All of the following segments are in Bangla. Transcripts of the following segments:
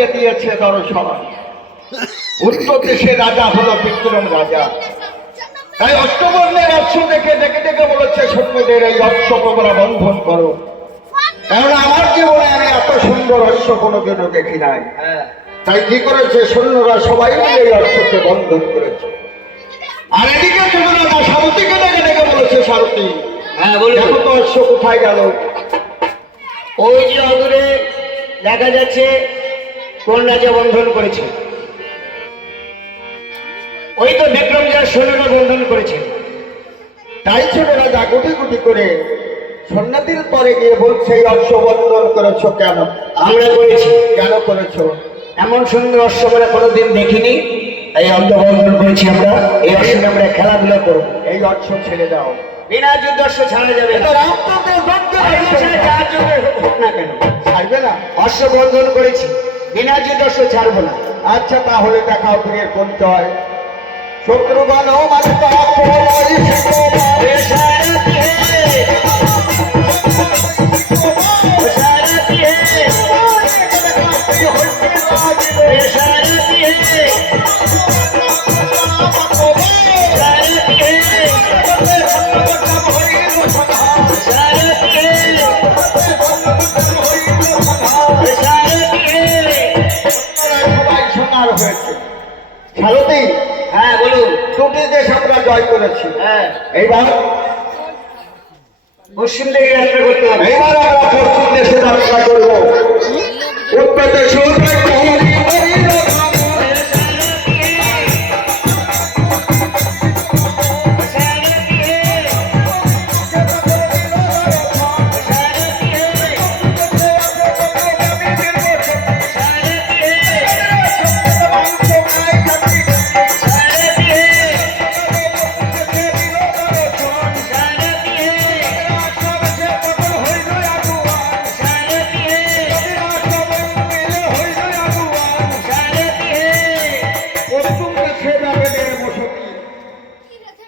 দিয়ে দিয়েছে দর্শন। উত্তর দেশে রাজা হলো বিক্রম রাজা। তাই অষ্টবর্ণের অশ্ব দেখে ডেকে ডেকে বলেছে সৈন্যদের এই অশ্ব তোমরা বন্ধন করো, কারণ আমার জীবনে আমি এত সুন্দর অশ্ব কোনোদিনও দেখি নাই। তাই কি করেছে সৈন্যরা সবাই মিলে এই অশ্বকে বন্ধন করেছে। আর এদিকে ছোট রাজা সারথীকে ডেকে ডেকে বলেছে সারথী, দেখো তো অশ্ব কোথায় গেল? ওই যে অদূরে দেখা যাচ্ছে কোন রাজা বন্ধন করেছে, ওই তো বিক্রম রাজার সৈন্যরা বন্ধন করেছে। তাই ছোট রাজা গুটি গুটি করে সন্ন্যাসীর পরে গিয়ে বলছে এই অশ্ব বন্ধন করেছো কেন? আমরা করেছি। কেন করেছো? এমন সুন্দর অশ্ব আমরা কোনোদিন দেখিনি, এই অন্ধ বন্ধন করেছি আমরা। এই অশ্বে আমরা খেলাধুলা করব। এই অশ্ব ছেড়ে দাও। বিনা যুদ্ধ অশ্ব ছাড়া যাবে না। যার যুগে হোক না কেন ছাড়বে না। অশ্ব বন্ধন করেছি, বিনা যুদ্ধ অশ্ব ছাড়বো না। আচ্ছা তাহলে দেখাও প্রিয়ের পরিচয়। শত্রুগণ সারথী, হ্যাঁ বলুন। দুটি দেশ আমরা জয় করেছি। হ্যাঁ, এইবার পশ্চিম দিকে যাত্রা করতে হবে। এইবার আমরা পশ্চিম দেশে যাত্রা করবো। উত্তর দেশে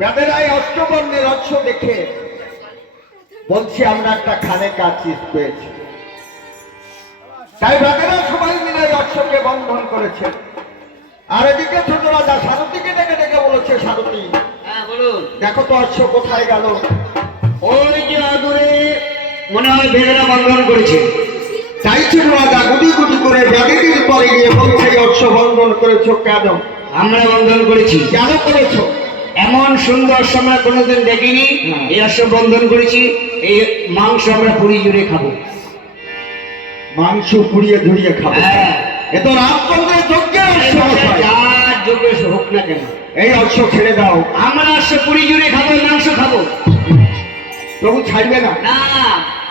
বেদেরাই অষ্টবর্ণের অশ্ব দেখে বলছি আমরা একটা খানে কাচিস পেয়েছি। তাই বেদেরা সবাই মিলে অশ্বকে বন্ধন করেছে। আর এদিকে ছোট রাজা সারথীকে ডেকে ডেকে বলেছে সারথী, হ্যাঁ বলুন। দেখো তো অশ্ব কোথায় গেল? ওই যে আদুরে মনে হয় বেদেরা বন্ধন করেছে। তাই ছোট রাজা গুটি গুটি করে বেদিটির পরে গিয়ে বলছে এই অশ্ব বন্ধন করেছো কেন? আমরা বন্ধন করেছি। কেন করেছো? এমন সুন্দর অশ্ব আমরা কোনোদিন দেখিনি, এই অশ্ব বন্ধন করেছি। এই মাংস আমরা পুরি জুড়ে খাবো। মাংস পুড়িয়ে ধরিয়ে খাবো? হ্যাঁ, এ তো রামচন্দ্রের যজ্ঞের অশ্ব। যার যোগ্য হোক না কেন এই অশ্ব ছেড়ে দাও। আমরা অশ্ব পুরি জুড়ে খাবো, মাংস খাবো। তবু ছাড়বে না? না,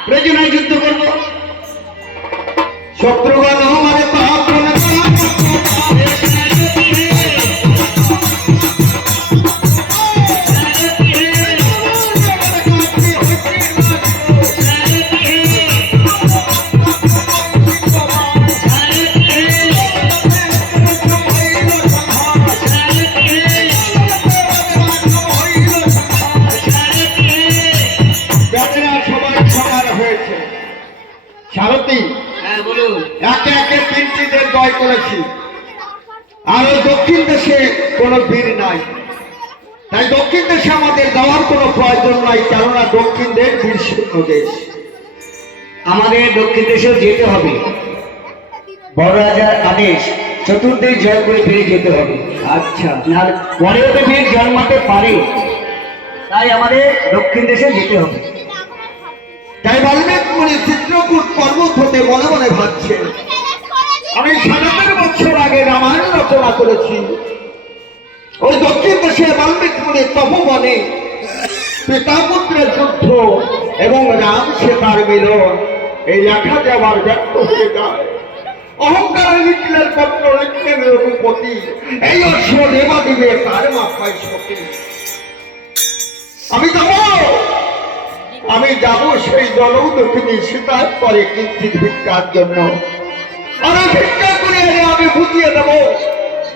প্রয়োজন হয় যুদ্ধ করবো। শত্রুগণ মানে সারথী, হ্যাঁ বলুন। একে একে তিনটি দেশ জয় করেছি। আর ওই দক্ষিণ দেশে কোনো বীর নাই। তাই দক্ষিণ দেশে আমাদের যাওয়ার কোনো প্রয়োজন নাই, কেননা দক্ষিণ দেশ বীর শূন্য দেশ। আমাদের দক্ষিণ দেশেও যেতে হবে। বড় রাজার আদেশ, চতুর্দেশ জয় করে ফিরে যেতে হবে। আচ্ছা, না পরেও তো বীর জন্মাতে পারে, তাই আমাদের দক্ষিণ দেশে যেতে হবে। তাই বাল্মীক মুনি চিত্রকূট পর্বত হতে মনে মনে ভাবছে আমি ৭০০ বছর আগে রামায়ণ রচনা করেছি। ওই দক্ষিণ দেশে বাল্মীক মুনি তপবনে পিতা পুত্রের যুদ্ধ এবং রাম সীতার মিলন এই লেখা যাবার ব্যক্ত হয়ে যায়। অহংকারে লিখলেন পত্র, লিখলেন রঘুপতি, এই অশ্ব দেবা দিবে তার মাথায় সতী। আমি যাব সেই জলৌদক্ষিণী সীতার পরে কিঞ্চিত ভিক্ষার জন্য। আর ভিক্ষা করে আমি বুঝিয়ে দেব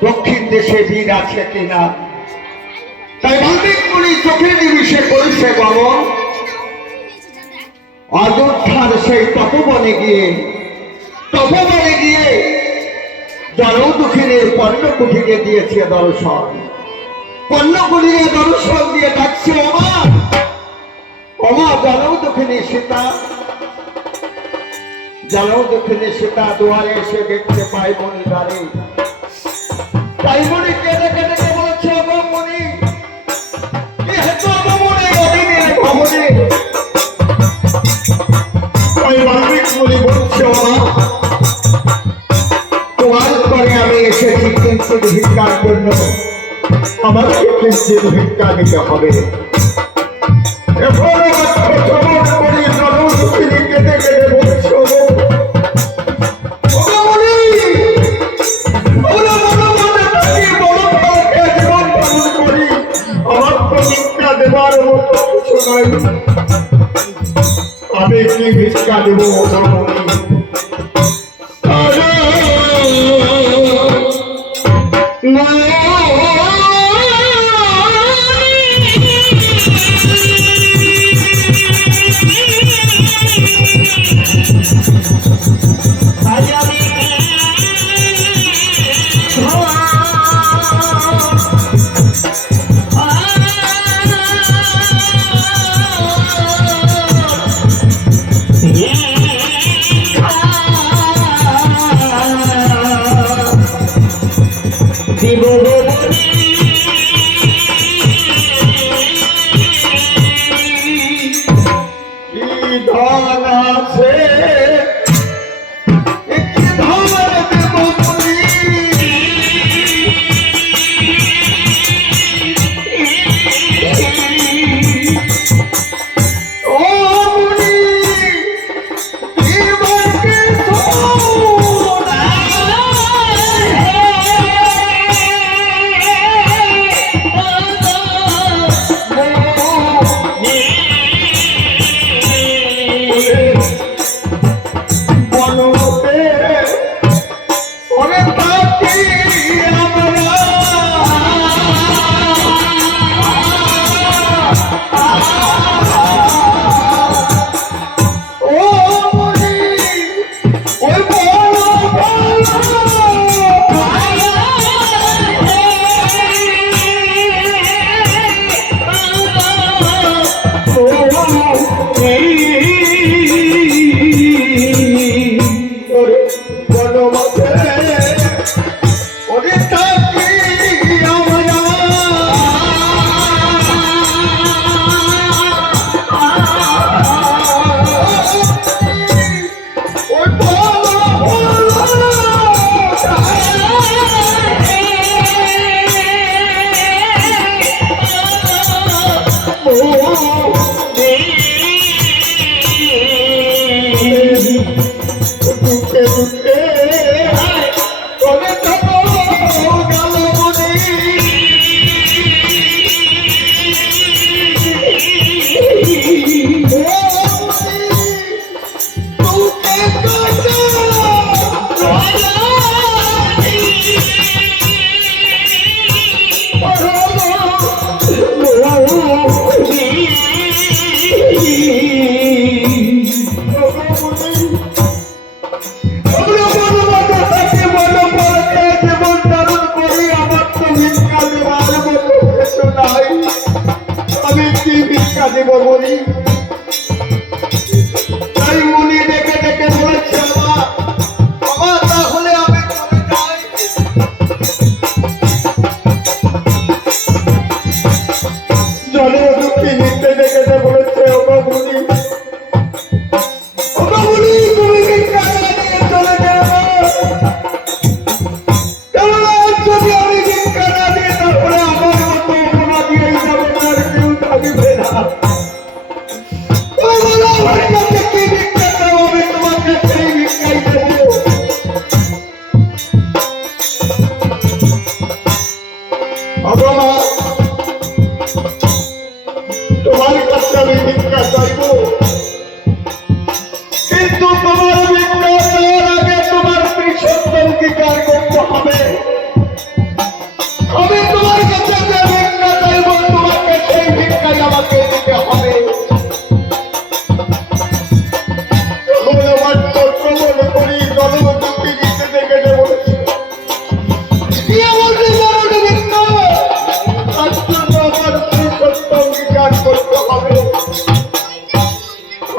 দক্ষিণ দেশে বীর আছে কিনা। তাই বাল্মীক মুনি চোখের নিমিষে করেছে গমন অযোধ্যার সেই তপবনে গিয়ে জনও দুঃখিনীর পণ্য কুঠিরে দিয়েছে দর্শন, পণ্য কুঠিরে দর্শন দিয়ে ডাকছে ওমা, ওমা জনও দুঃখিনী সীতা। জনও দুঃখিনী সীতা দুয়ারে এসে দেখতে পায় মণি দ্বারে। তাই মণি কেঁদে কেঁদে বলেছে, ওগো মণি, কি হেতু অবমনে অদিনের ভবনে? তাই বাল্মিক মুনি বলছে, ওমা তোমার পরে আমি এসেছি কিঞ্চিত ভিক্ষার জন্য, আমাকে কিঞ্চিত ভিক্ষা দিতে হবে। এখন আমার খবর করি জনও দুঃখিনী কেঁদে কেঁদে বলছে, ওগো মণি, ওরা মনে মনে থাকি বড় ফলকে জীবন পালন করি, আমার তো ভিক্ষা দেবার মতো কিছু নাই, আমি কি ভিক্ষা দেব ওগো মণি?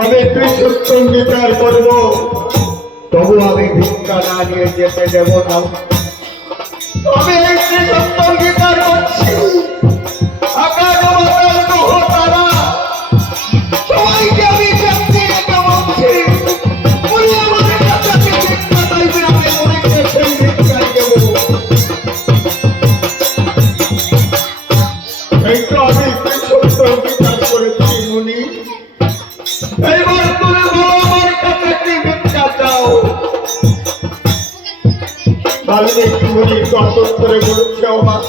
আমি ত্রিসূত্র অঙ্গীকার করব, তবু আমি ভিক্ষা না নিয়ে যেতে দেব না। আমি এই ত্রিসূত্র অঙ্গীকার করছি, আকাশ পাতাল গ্রহ তারা সবাইকে আমি শান্তি রেখে বলছি, উনি আমাদের কাছে ভিক্ষা চাইবে, আমি অনেককে সেই ভিক্ষাই দেব। এই তো আমি ত্রিসূত্র অঙ্গীকার করেছি মুনি। এইবার তুমি বলো আমার কাছে কি ভিক্ষা চাও? বাল্মীক মুনি তর্ক করে বলেছে, আমার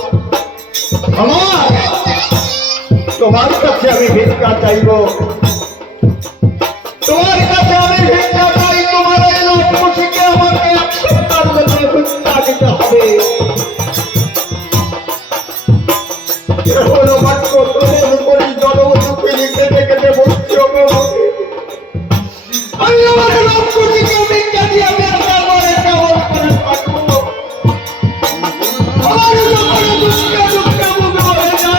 তোমার কাছে আমি ভিক্ষা চাইব, তোমার কাছে আমি ভিক্ষা চাই। তোমার এই লক্ষ্মীকে আমাকে 1 সপ্তাহ মধ্যে ভিক্ষা দিতে হবে। এখন আমার কত মনে করি জনমুখী লিখে দেখে বলছি, আমি আমার লক্ষ্মীকে ভিক্ষা দিয়ে আমি আমার ঘরে কেমন করে থাকবো? আমার যখন দুঃখে দুঃখে মুখ হয়ে যায়।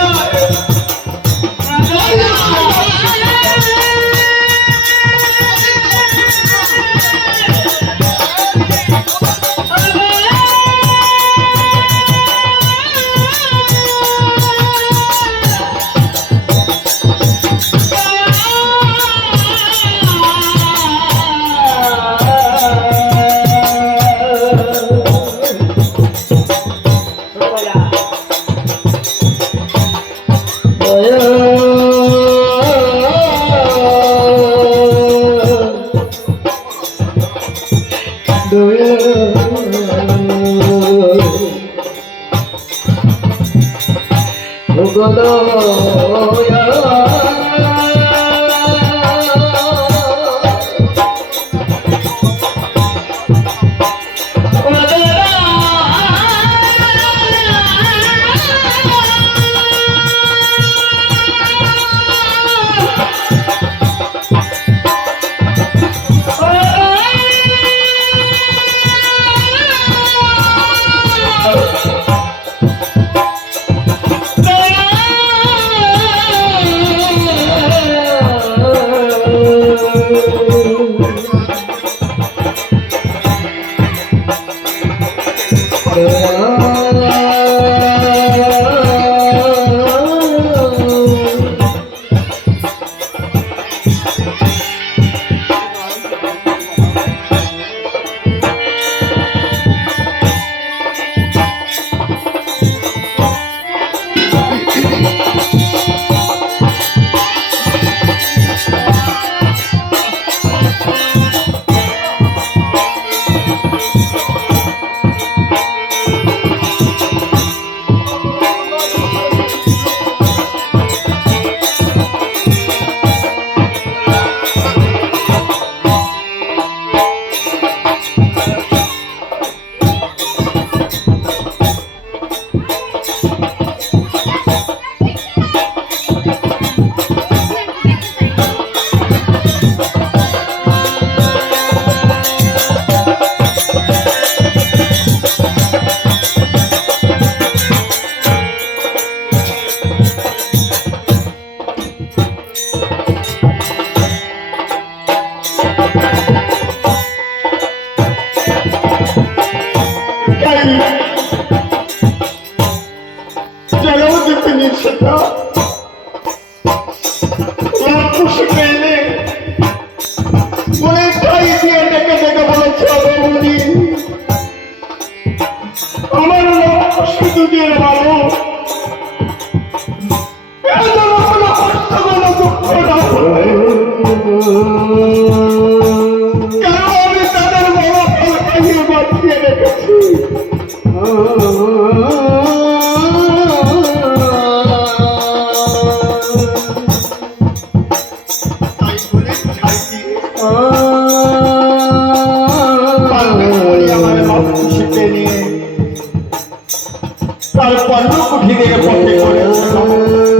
তার পর্ণ কুঠি দিয়ে পথে করেছিল।